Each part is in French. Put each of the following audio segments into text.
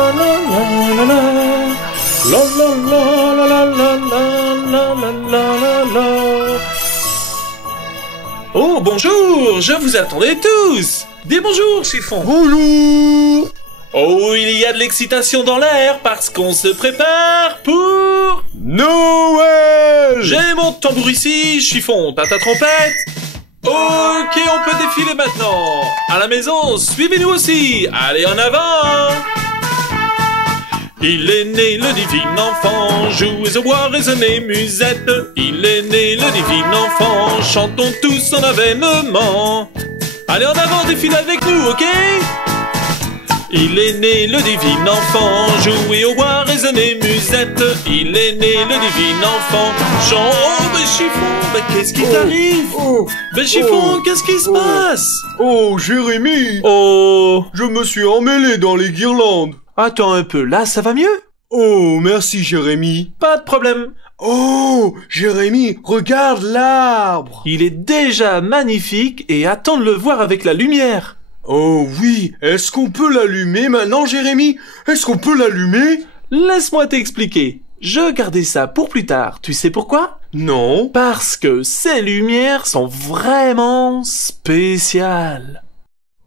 La la la la la la la la la la. Oh, bonjour, je vous attendais tous. Dis bonjour, chiffon. Bonjour. Oh, il y a de l'excitation dans l'air parce qu'on se prépare pour... Noël. J'ai mon tambour ici, chiffon, t'as ta trompette? Ok, on peut défiler maintenant. À la maison, suivez-nous aussi. Allez, en avant. Il est né le divin enfant, jouez au bois, résonnez musette. Il est né le divin enfant, chantons tous son avènement. Allez, en avant, défilez avec nous, ok? Il est né le divin enfant, jouez au bois, résonnez musette. Il est né le divin enfant, chant. Oh, mais chiffon, mais qu'est-ce qui t'arrive? Mais chiffon, qu'est-ce qui se passe? Oh, Jérémie. Oh, Je me suis emmêlé dans les guirlandes. attends un peu, là ça va mieux? Oh, merci Jérémie. Pas de problème. Oh, Jérémie, regarde l'arbre. Il est déjà magnifique et attend de le voir avec la lumière. Oh oui, est-ce qu'on peut l'allumer maintenant, Jérémie? Est-ce qu'on peut l'allumer? Laisse-moi t'expliquer. Je gardais ça pour plus tard. Tu sais pourquoi? Non. Parce que ces lumières sont vraiment spéciales.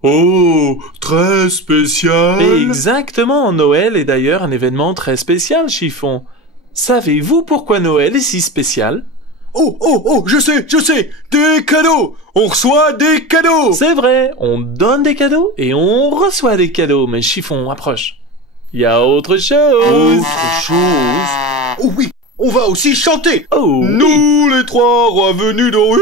Oh, très spécial. Exactement, Noël est d'ailleurs un événement très spécial, chiffon. Savez-vous pourquoi Noël est si spécial? Oh, je sais, des cadeaux. On reçoit des cadeaux. C'est vrai, on donne des cadeaux et on reçoit des cadeaux, mais chiffon, approche. Il y a autre chose. Autre chose. Oh oui, on va aussi chanter. Oh, oui. Nous, les trois rois venus d'Orient.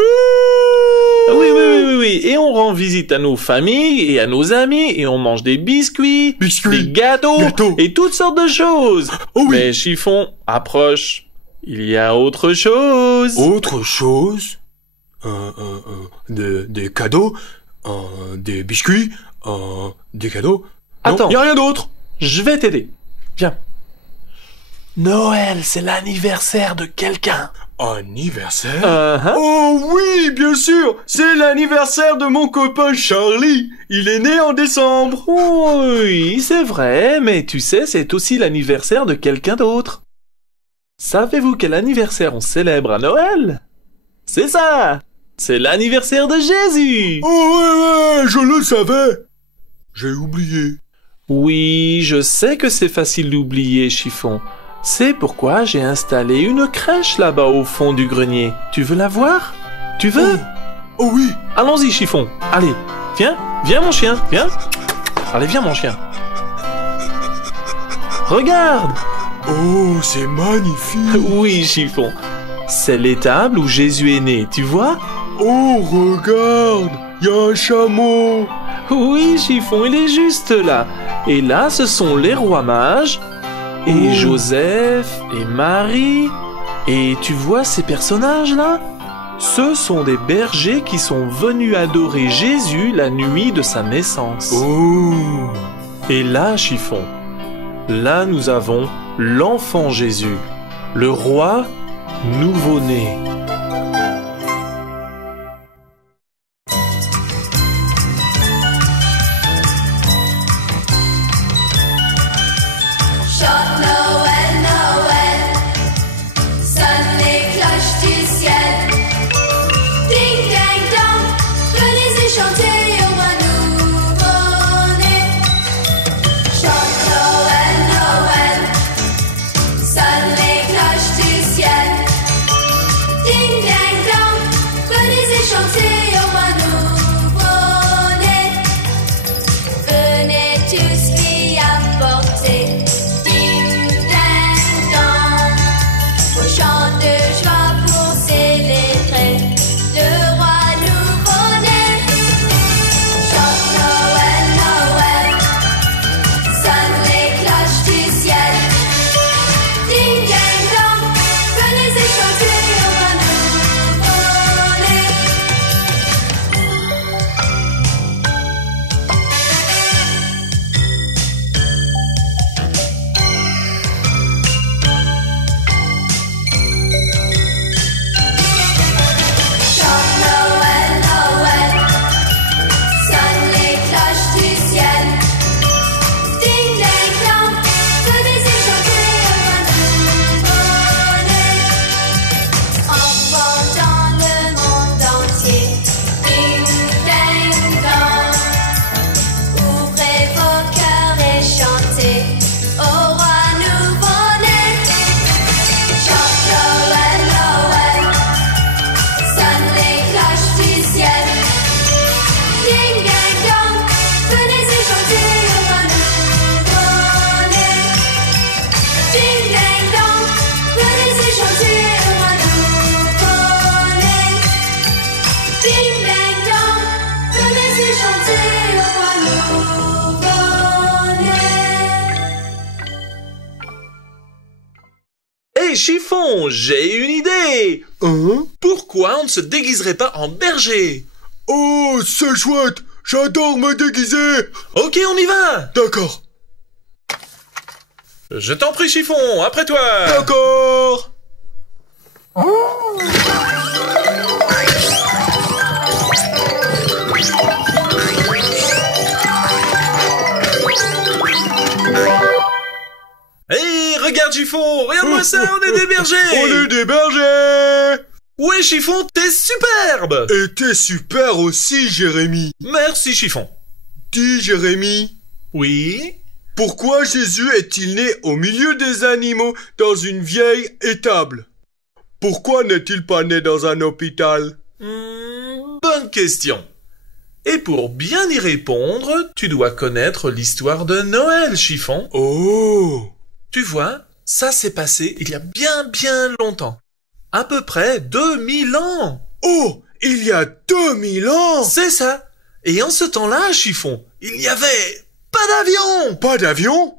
Oui. Et on rend visite à nos familles et à nos amis et on mange des biscuits, des gâteaux et toutes sortes de choses. Oh oui. Mais chiffon, approche. Il y a autre chose. Autre chose. Des cadeaux. Des biscuits. Des cadeaux. Attends. Il y a rien d'autre. Je vais t'aider. Viens. Noël, c'est l'anniversaire de quelqu'un. Anniversaire? Oh oui, bien sûr. C'est l'anniversaire de mon copain Charlie. Il est né en décembre. Oui, c'est vrai, mais tu sais, c'est aussi l'anniversaire de quelqu'un d'autre. Savez-vous quel anniversaire on célèbre à Noël? C'est ça! C'est l'anniversaire de Jésus! Oh ouais, je le savais. J'ai oublié. Oui, je sais que c'est facile d'oublier, chiffon. C'est pourquoi j'ai installé une crèche là-bas au fond du grenier. Tu veux la voir? Tu veux? Oh oui. Allons-y, chiffon. Allez, viens mon chien, viens. Allez, viens mon chien. Regarde! Oh, c'est magnifique. Oui, chiffon. C'est l'étable où Jésus est né, tu vois? Oh, regarde, il y a un chameau. Oui, chiffon, il est juste là. Et là, ce sont les rois mages, et Joseph, et Marie. Et tu vois ces personnages-là? Ce sont des bergers qui sont venus adorer Jésus la nuit de sa naissance. Oh. Et là, chiffon, là nous avons l'enfant Jésus, le roi nouveau-né. Chante Noël, Noël, sonne les cloches du ciel. Ding ding dong, venez et chantez au roi nouveau-né. Chante Noël, Noël, sonne les cloches du ciel. Ding Chiffon, j'ai une idée. Hein? Pourquoi on ne se déguiserait pas en berger? Oh, c'est chouette! J'adore me déguiser! Ok, on y va. D'accord. Je t'en prie, Chiffon, après toi. D'accord! Hé, regarde, Chiffon, regarde-moi ça, on est des bergers. On est des bergers! Ouais, Chiffon, t'es superbe. Et t'es super aussi, Jérémie. Merci, Chiffon. Dis, Jérémie, Oui? pourquoi Jésus est-il né au milieu des animaux dans une vieille étable? Pourquoi n'est-il pas né dans un hôpital? Bonne question. Et pour bien y répondre, tu dois connaître l'histoire de Noël, Chiffon. Oh! Tu vois, ça s'est passé il y a bien longtemps. À peu près 2000 ans. Oh! Il y a 2000 ans! C'est ça. Et en ce temps-là, Chiffon, il n'y avait pas d'avion, Pas d'avion?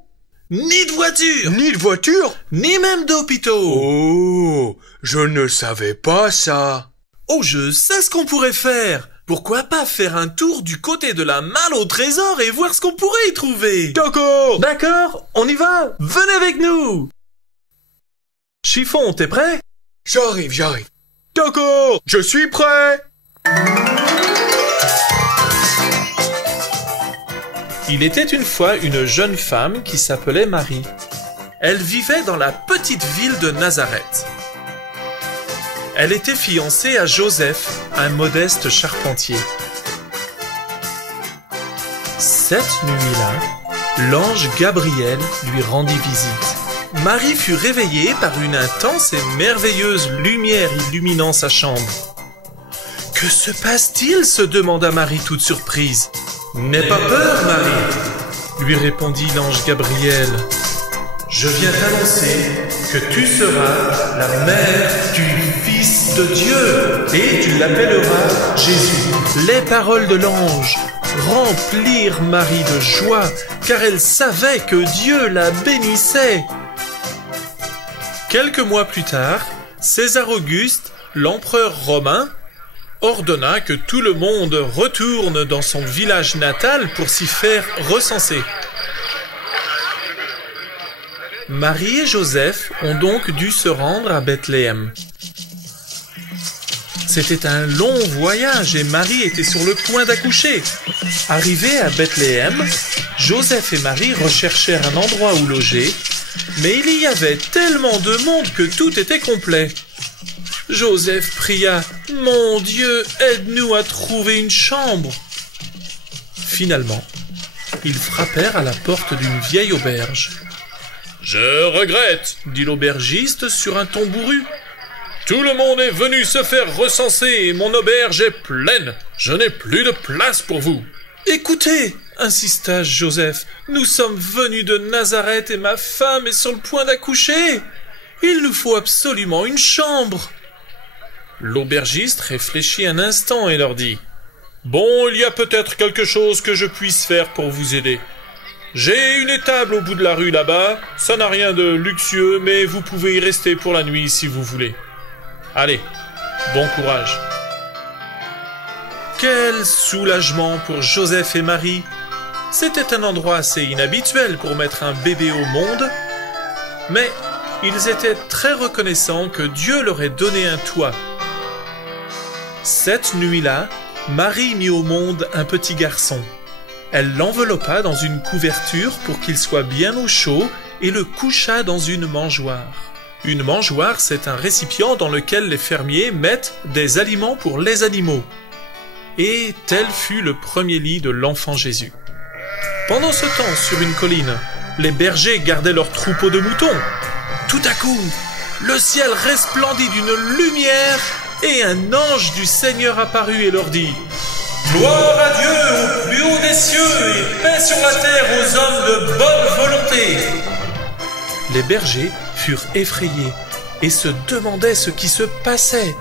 ni de voiture, Ni de voiture? ni même d'hôpitaux. Oh! Je ne savais pas ça. Oh, je sais ce qu'on pourrait faire. Pourquoi pas faire un tour du côté de la malle au trésor et voir ce qu'on pourrait y trouver? D'accord! D'accord, on y va. Venez avec nous. Chiffon, t'es prêt? J'arrive. D'accord! Je suis prêt! Il était une fois une jeune femme qui s'appelait Marie. Elle vivait dans la petite ville de Nazareth. Elle était fiancée à Joseph, un modeste charpentier. Cette nuit-là, l'ange Gabriel lui rendit visite. Marie fut réveillée par une intense et merveilleuse lumière illuminant sa chambre. « Que se passe-t-il » se demanda Marie toute surprise. « N'aie pas peur, Marie » lui répondit l'ange Gabriel. « Je viens t'annoncer que tu seras la mère du Fils de Dieu et tu l'appelleras Jésus. » Les paroles de l'ange remplirent Marie de joie car elle savait que Dieu la bénissait. Quelques mois plus tard, César Auguste, l'empereur romain, ordonna que tout le monde retourne dans son village natal pour s'y faire recenser. Marie et Joseph ont donc dû se rendre à Bethléem. C'était un long voyage et Marie était sur le point d'accoucher. Arrivés à Bethléem, Joseph et Marie recherchèrent un endroit où loger, mais il y avait tellement de monde que tout était complet. Joseph pria « Mon Dieu, aide-nous à trouver une chambre !» Finalement, ils frappèrent à la porte d'une vieille auberge. « Je regrette, » dit l'aubergiste sur un ton bourru. « Tout le monde est venu se faire recenser et mon auberge est pleine. Je n'ai plus de place pour vous. »« Écoutez, » insista Joseph, « nous sommes venus de Nazareth et ma femme est sur le point d'accoucher. Il nous faut absolument une chambre. » L'aubergiste réfléchit un instant et leur dit « Bon, il y a peut-être quelque chose que je puisse faire pour vous aider. J'ai une étable au bout de la rue là-bas, ça n'a rien de luxueux, mais vous pouvez y rester pour la nuit si vous voulez. Allez, bon courage. » Quel soulagement pour Joseph et Marie! C'était un endroit assez inhabituel pour mettre un bébé au monde, mais ils étaient très reconnaissants que Dieu leur ait donné un toit. Cette nuit-là, Marie mit au monde un petit garçon. Elle l'enveloppa dans une couverture pour qu'il soit bien au chaud et le coucha dans une mangeoire. Une mangeoire, c'est un récipient dans lequel les fermiers mettent des aliments pour les animaux. Et tel fut le premier lit de l'enfant Jésus. Pendant ce temps, sur une colline, les bergers gardaient leurs troupeaux de moutons. Tout à coup, le ciel resplendit d'une lumière et un ange du Seigneur apparut et leur dit « Gloire à Dieu au plus haut des cieux et paix sur la terre aux hommes de bonne volonté !» Les bergers furent effrayés et se demandaient ce qui se passait.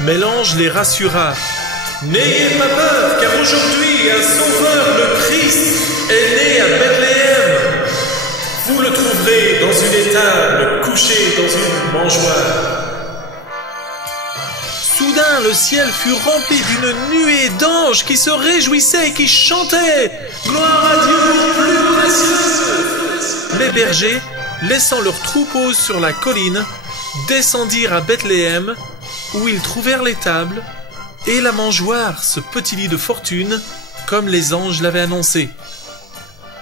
Mais l'ange les rassura. « N'ayez pas peur, car aujourd'hui un sauveur, le Christ, est né à Bethléem. Vous le trouverez trouver dans une étable, couché dans une mangeoire. Soudain, le ciel fut rempli d'une nuée d'anges qui se réjouissaient et qui chantaient « Gloire à Dieu, plus précieux !» Les bergers, laissant leurs troupeaux sur la colline, descendirent à Bethléem, où ils trouvèrent l'étable et la mangeoire, ce petit lit de fortune, comme les anges l'avaient annoncé.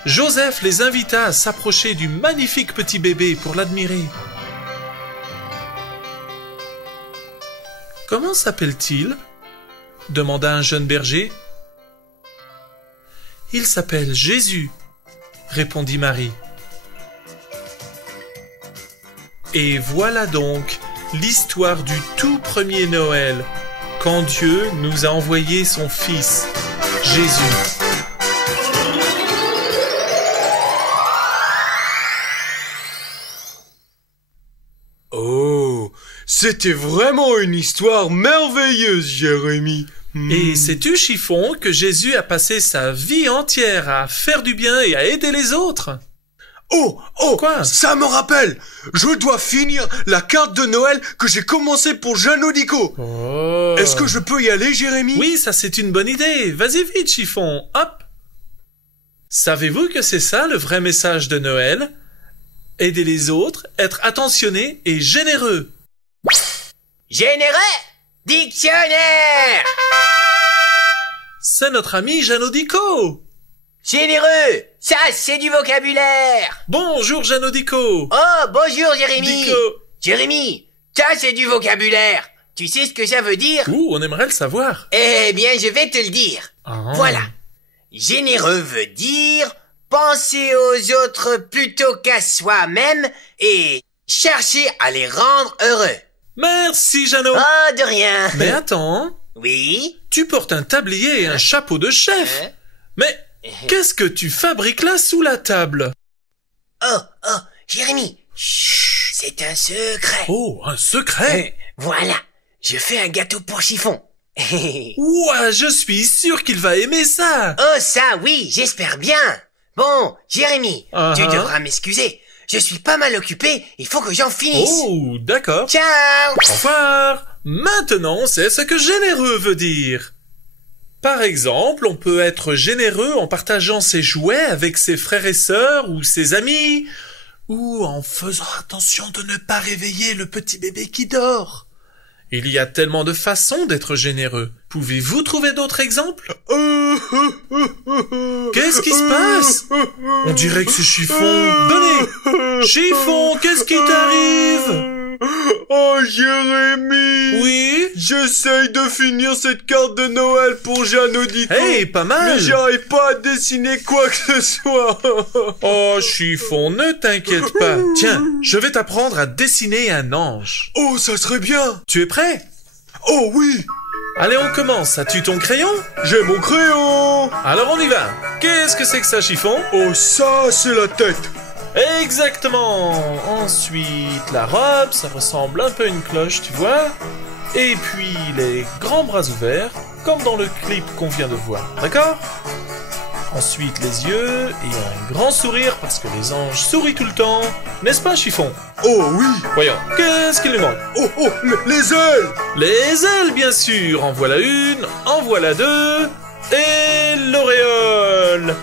Joseph les invita à s'approcher du magnifique petit bébé pour l'admirer. « Comment s'appelle-t-il » demanda un jeune berger. « Il s'appelle Jésus » répondit Marie. Et voilà donc l'histoire du tout premier Noël, quand Dieu nous a envoyé son Fils, Jésus. Oh, c'était vraiment une histoire merveilleuse, Jérémie. Et sais-tu, Chiffon, que Jésus a passé sa vie entière à faire du bien et à aider les autres? Oh, Quoi? Ça me rappelle. Je dois finir la carte de Noël que j'ai commencée pour Janodico. Oh. Est-ce que je peux y aller, Jérémie? Oui, ça c'est une bonne idée. Vas-y vite, Chiffon. Hop. Savez-vous que c'est ça le vrai message de Noël? Aider les autres, être attentionné et généreux. Généreux! Dictionnaire! C'est notre ami Janodico. Généreux! Ça, c'est du vocabulaire! Bonjour Janodico. Oh, bonjour Jérémy! Dico. Jérémy, ça, c'est du vocabulaire! Tu sais ce que ça veut dire? Ouh, on aimerait le savoir. Eh bien, je vais te le dire. Ah. Voilà. Généreux veut dire penser aux autres plutôt qu'à soi-même et chercher à les rendre heureux. Merci Jeannot. Oh, de rien. Mais attends, Oui? tu portes un tablier et un chapeau de chef. Hein? Mais qu'est-ce que tu fabriques là sous la table? Oh, Jérémy. Chut, c'est un secret. Oh, un secret. Voilà. Je fais un gâteau pour Chiffon. Ouah, je suis sûr qu'il va aimer ça. Oh, ça, oui, j'espère bien. Bon, Jérémy, tu Uh-huh. devras m'excuser. Je suis pas mal occupé, il faut que j'en finisse. Oh, d'accord. Ciao! Au revoir. Maintenant, on sait ce que généreux veut dire. Par exemple, on peut être généreux en partageant ses jouets avec ses frères et sœurs ou ses amis, ou en faisant attention de ne pas réveiller le petit bébé qui dort. Il y a tellement de façons d'être généreux. Pouvez-vous trouver d'autres exemples? Qu'est-ce qui se passe? On dirait que c'est Chiffon. Donnez! Chiffon, qu'est-ce qui t'arrive? Oh, Jérémie. Oui? J'essaye de finir cette carte de Noël pour Janodico. Hey, pas mal! Mais j'arrive pas à dessiner quoi que ce soit. Oh, Chiffon, ne t'inquiète pas. Tiens, je vais t'apprendre à dessiner un ange. Oh, ça serait bien. Tu es prêt? Oh oui, Allez, on commence. As-tu ton crayon? j'ai mon crayon. Alors on y va. Qu'est-ce que c'est que ça, Chiffon? Oh, ça, c'est la tête. Exactement. Ensuite, la robe, ça ressemble un peu à une cloche, tu vois. Et puis, les grands bras ouverts, comme dans le clip qu'on vient de voir. D'accord? Ensuite, les yeux et un grand sourire, parce que les anges sourient tout le temps. N'est-ce pas, Chiffon? Oh oui. Voyons, qu'est-ce qu'il lui manque? Oh, les ailes. Les ailes, bien sûr. En voilà une, en voilà deux. Et l'auréole.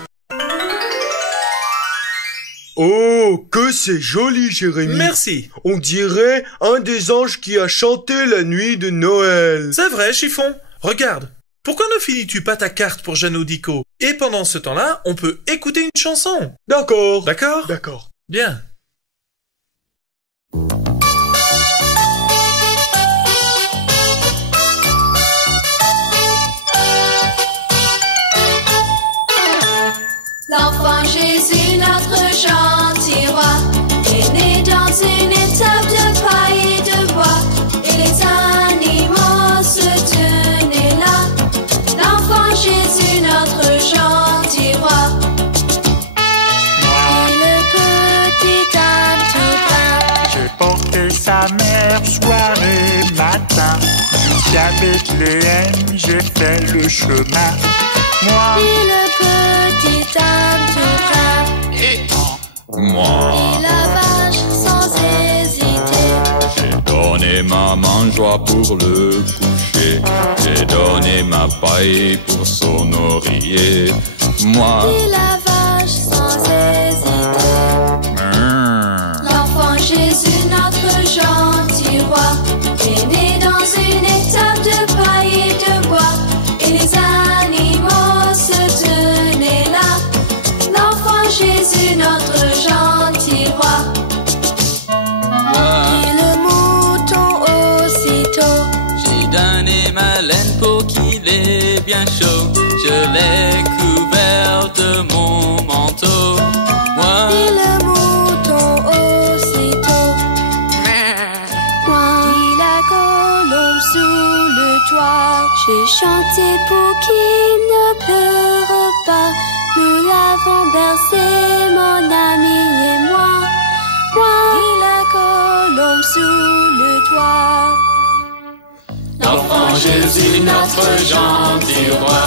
Oh, que c'est joli, Jérémy. Merci. On dirait un des anges qui a chanté la nuit de Noël. C'est vrai, Chiffon. Regarde. Pourquoi ne finis-tu pas ta carte pour Janodico? Et pendant ce temps-là, on peut écouter une chanson. D'accord. D'accord? D'accord. Bien. L'enfant Jésus, notre gentil roi, est né dans une étable de paille et de bois, et les animaux se tenaient là. L'enfant Jésus, notre gentil roi. Et le petit âne tout brun, j'ai porté sa mère soir et matin. Jusqu'à Bethléem, j'ai fait le chemin. Moi Et le petit âne tout brun, et moi. il a ma mangeoire pour le coucher. J'ai donné ma paille pour son oreiller. Moi, Dit la vache sans hésiter. L'enfant Jésus, notre gentil roi, est né dans une étable de paille et de bois. Et les animaux se tenaient là. L'enfant Jésus, notre gentil roi. Et le mouton aussitôt. J'ai donné ma laine pour qu'il ait bien chaud. Je l'ai couvert de mon manteau. Moi, Et le mouton aussitôt. Moi, dit la colombe sous le toit. J'ai chanté pour qu'il ne pleure pas. Nous l'avons bercé, mon ami et moi. Moi, dit la colombe sous le toit. l'enfant Jésus, notre gentil roi,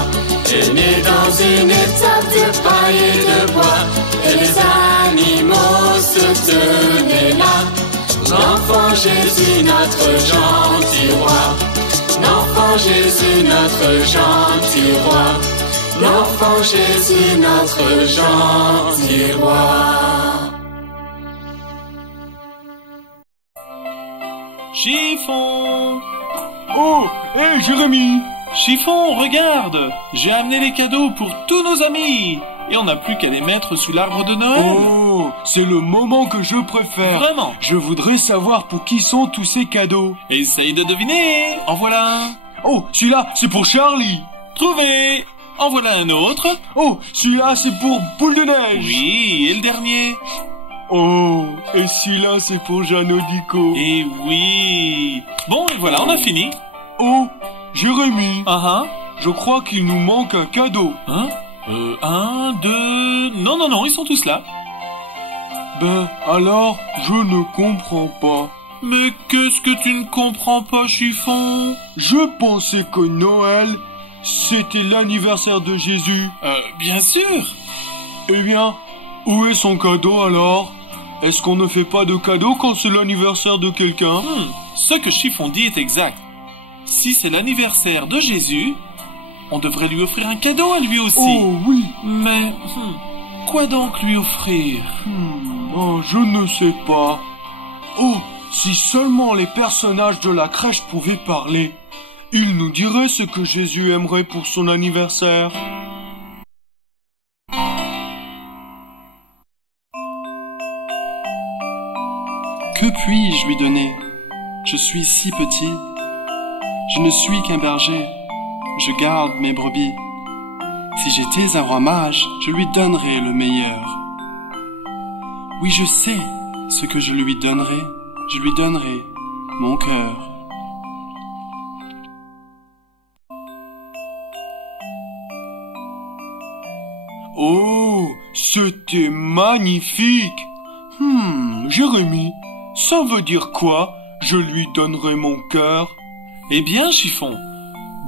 est né dans une étable de paille et de bois. Et les animaux se tenaient là. L'enfant Jésus, notre gentil roi. L'enfant Jésus, notre gentil roi. L'enfant Jésus, notre gentil roi. Chiffon! Oh, hé, Jérémie! Chiffon, regarde! J'ai amené les cadeaux pour tous nos amis! Et on n'a plus qu'à les mettre sous l'arbre de Noël! Oh, c'est le moment que je préfère. Vraiment? Je voudrais savoir pour qui sont tous ces cadeaux. Essaye de deviner! En voilà un! Oh, celui-là, c'est pour Charlie. Trouvé! En voilà un autre! Oh, celui-là, c'est pour Boule de Neige. Oui, et le dernier? Oh, et celui-là, c'est pour Jeannot Dico. Et oui! Bon, et voilà, on a fini! Oh, Jérémie, Ah je crois qu'il nous manque un cadeau. Hein? Un, deux... Non, ils sont tous là. Ben, alors, je ne comprends pas. Mais qu'est-ce que tu ne comprends pas, Chiffon? Je pensais que Noël, c'était l'anniversaire de Jésus. Bien sûr! Eh bien, où est son cadeau alors? Est-ce qu'on ne fait pas de cadeau quand c'est l'anniversaire de quelqu'un? Ce que Chiffon dit est exact. Si c'est l'anniversaire de Jésus, on devrait lui offrir un cadeau à lui aussi. Oh oui. Mais, quoi donc lui offrir? Oh, je ne sais pas. Oh, si seulement les personnages de la crèche pouvaient parler, ils nous diraient ce que Jésus aimerait pour son anniversaire. Que puis-je lui donner? Je suis si petit. Je ne suis qu'un berger. Je garde mes brebis. Si j'étais un roi mage, je lui donnerais le meilleur. Oui, je sais ce que je lui donnerai. Je lui donnerai mon cœur. Oh, c'était magnifique. Jérémie, ça veut dire quoi? Je lui donnerai mon cœur. Eh bien, Chiffon,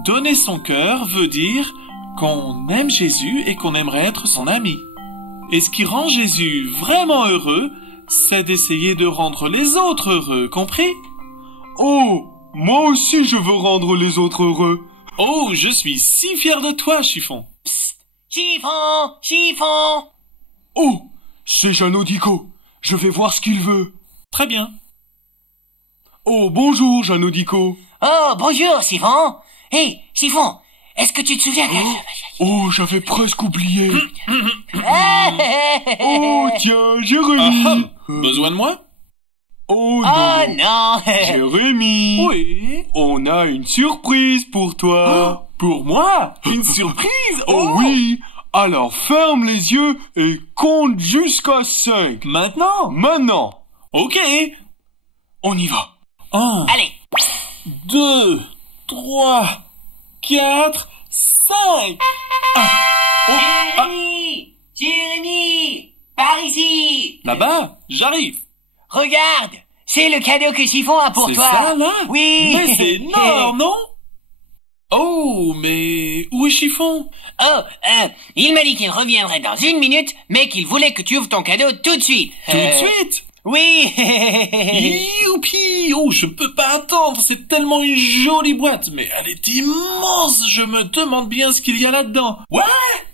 donner son cœur veut dire qu'on aime Jésus et qu'on aimerait être son ami. Et ce qui rend Jésus vraiment heureux, c'est d'essayer de rendre les autres heureux, compris? Oh, moi aussi je veux rendre les autres heureux. Oh, je suis si fier de toi, Chiffon. Chiffon, Chiffon. Oh, c'est Jeannot Dico. Je vais voir ce qu'il veut. Très bien. Oh, bonjour Jeannot Dico. Oh, bonjour, Chiffon. Hé, Chiffon, est-ce que tu te souviens Oh, j'avais presque oublié. Oh, tiens, Jérémie. Besoin de moi? Oh Oh non. non. Jérémie. Oui. On a une surprise pour toi. Pour moi? Une surprise? Oh oui. Alors ferme les yeux et compte jusqu'à 5. Maintenant? Maintenant. Ok. On y va. 1, Allez. 2, 3, 4, 5. Jérémie, Jérémie, par ici. Là-bas, j'arrive. Regarde, c'est le cadeau que Chiffon a pour C'est toi. ça, là? Oui. Mais c'est énorme, non? Oh, mais où est Chiffon? Oh, il m'a dit qu'il reviendrait dans 1 minute, mais qu'il voulait que tu ouvres ton cadeau tout de suite. Tout de suite? Oui. Youpi! Oh, je peux pas attendre, c'est tellement une jolie boîte, mais elle est immense, je me demande bien ce qu'il y a là-dedans. Ouais!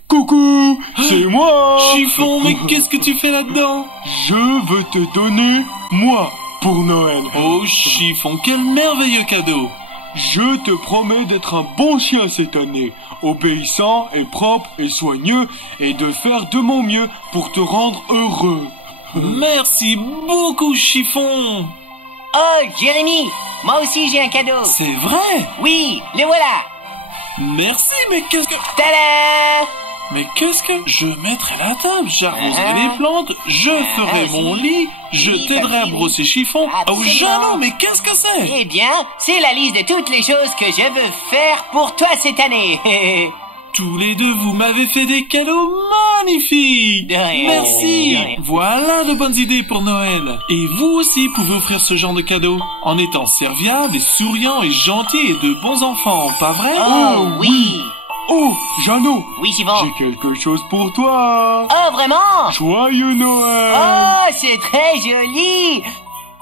Coucou, c'est moi. Chiffon, mais qu'est-ce que tu fais là-dedans? Je veux te donner, moi, pour Noël. Oh, Chiffon, quel merveilleux cadeau! Je te promets d'être un bon chien cette année, obéissant et propre et soigneux, et de faire de mon mieux pour te rendre heureux. Merci beaucoup, Chiffon! Oh, Jérémy, moi aussi j'ai un cadeau. C'est vrai? Oui, le voilà. Merci, mais qu'est-ce que... Tada! Mais qu'est-ce que... Je mettrai la table, j'arroserai les plantes, je ferai mon lit, je t'aiderai à brosser Chiffon. Oh, Jeannot, mais qu'est-ce que c'est? Eh bien, c'est la liste de toutes les choses que je veux faire pour toi cette année. Tous les deux, vous m'avez fait des cadeaux magnifiques. De rien. Merci. De rien. Voilà de bonnes idées pour Noël. Et vous aussi pouvez offrir ce genre de cadeaux en étant serviable et souriant et gentil et de bons enfants, pas vrai? Oh, oui. Oh, Jeannot, Oui, Chiffon. j'ai quelque chose pour toi. Oh, vraiment? Joyeux Noël. Oh, c'est très joli.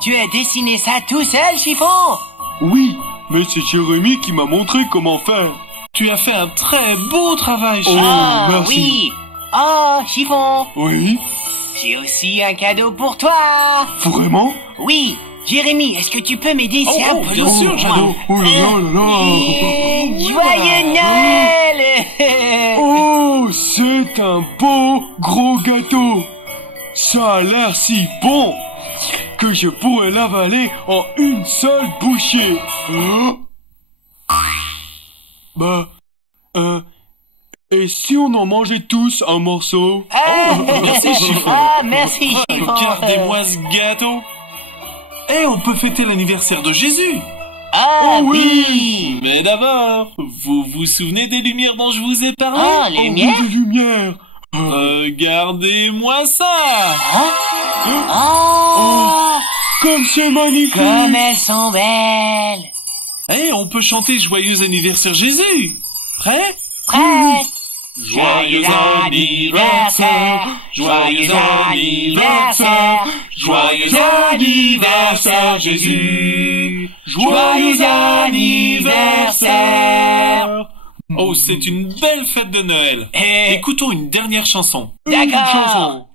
Tu as dessiné ça tout seul, Chiffon? Oui, mais c'est Jérémy qui m'a montré comment faire. Tu as fait un très beau travail, Chiffon. Ah, merci. oui. Oh, Chiffon, Oui, j'ai aussi un cadeau pour toi. vraiment? Oui, Jérémy, est-ce que tu peux m'aider ici un peu? Bien sûr, Jeannot. Oh là là là Joyeux Noël. Oh, c'est un beau gros gâteau. Ça a l'air si bon que je pourrais l'avaler en une seule bouchée. Oh. Bah, et si on en mangeait tous un morceau? Merci, Chiffon. Ah, merci, Chiffon. Regardez-moi ce gâteau. Et on peut fêter l'anniversaire de Jésus. Ah, Oh, oui. Mais d'abord, vous vous souvenez des lumières dont je vous ai parlé? Oh, les lumières. Des lumières. Regardez-moi ça. Oh, Comme c'est magnifique. comme elles sont belles. Et on peut chanter Joyeux anniversaire Jésus. Prêt? Prêt? Joyeux anniversaire, joyeux anniversaire, joyeux anniversaire Jésus, joyeux anniversaire. Oh, c'est une belle fête de Noël. Écoutons une dernière chanson. D'accord.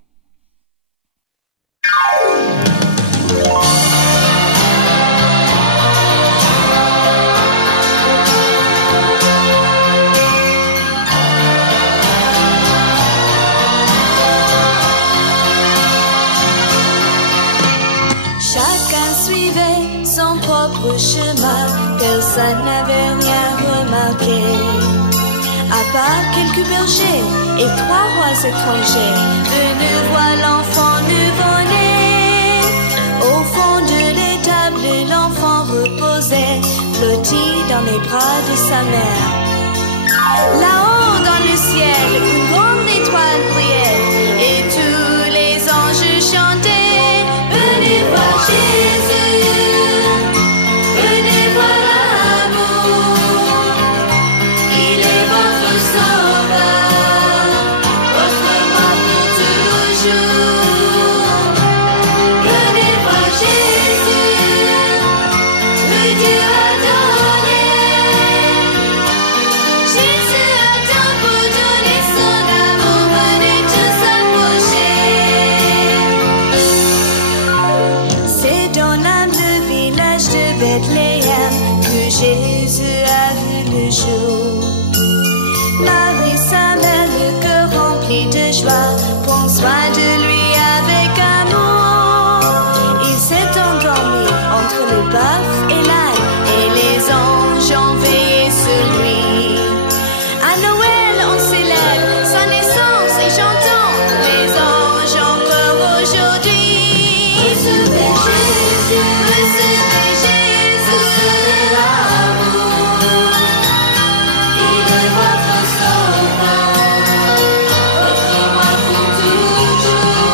Chacun suivait son propre chemin, personne n'avait rien remarqué. À part quelques bergers et 3 rois étrangers, venus voir l'enfant nouveau-né. Au fond de l'étable, l'enfant reposait, blotti dans les bras de sa mère. Là-haut dans le ciel, une grande étoile brillait, et tous les anges chantaient. Venez voir Jésus, venez voir l'amour, il est votre sauveur, votre roi pour toujours. Venez voir Jésus, le Dieu adoré. Jésus attend pour donner son amour, venez tous approcher. C'est dans l'âme de village de Bethléem que Jésus a vu le jour. Marie, sa mère, le cœur rempli de joie, prend soin de lui avec amour. Il s'est endormi entre le bœuf et l'âne, et les anges ont veillé sur lui. À Noël, on célèbre sa naissance et chantons les anges encore aujourd'hui. Recevez Jésus, recevez Jésus, recevez l'amour. Il est votre sauveur, votre roi pour toujours.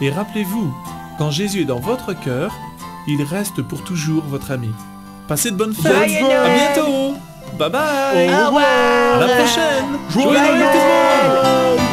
Et rappelez-vous, quand Jésus est dans votre cœur, il reste pour toujours votre ami. Passez de bonnes fêtes. Joyeux Noël. À bientôt. Bye bye. Au revoir. À la prochaine. Joyeux Joyeux Noël tout le monde. Noël.